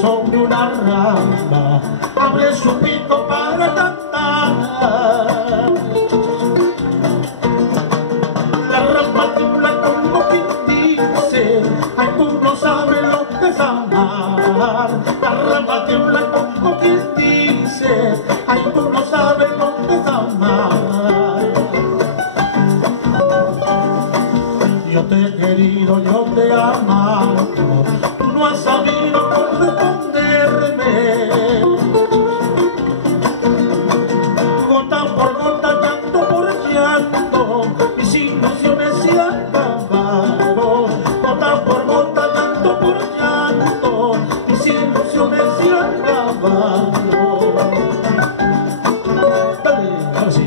Sobre una rama abre su pico para cantar. La rama tiembla como quien dice: ay, tú no sabes lo que es amar. La rama tiembla como quien dice: ay, tú no sabes lo que es amar. Yo te he querido, yo te he amado, tú no has sabido corresponderme. Gota por gota, llanto por llanto, mis ilusiones se acabaron. Gota por gota, llanto por llanto, mis ilusiones se acabaron. Dale, ahora sí.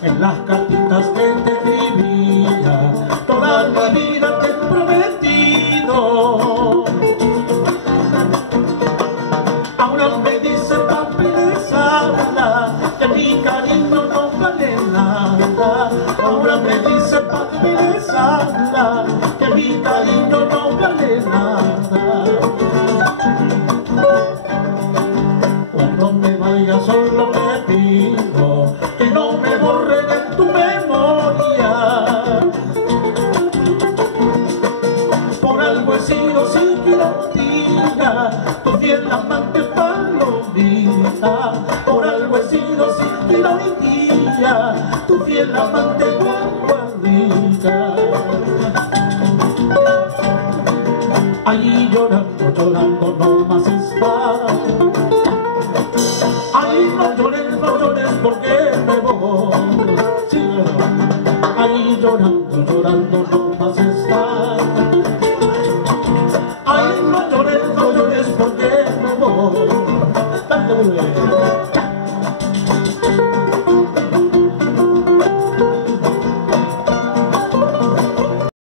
En las cartitas que te escribía, toda la vida te he prometido. Ahora me dice papeles habla, que mi cariño no vale nada. Ahora me dice papeles habla, que mi cariño no vale nada. Cuando me vaya solo me pido que no me borre de tu memoria. Por algo he sido siquirotilla, tu fiel amante palomita. Por algo he sido siquirotilla, tu fiel amante guaguarrica. Allí llorando, llorando no más está. Ay, no llores porque me voy. Sí, ahí llorando, llorando no más estar. Ay, no llores porque me voy. Dale,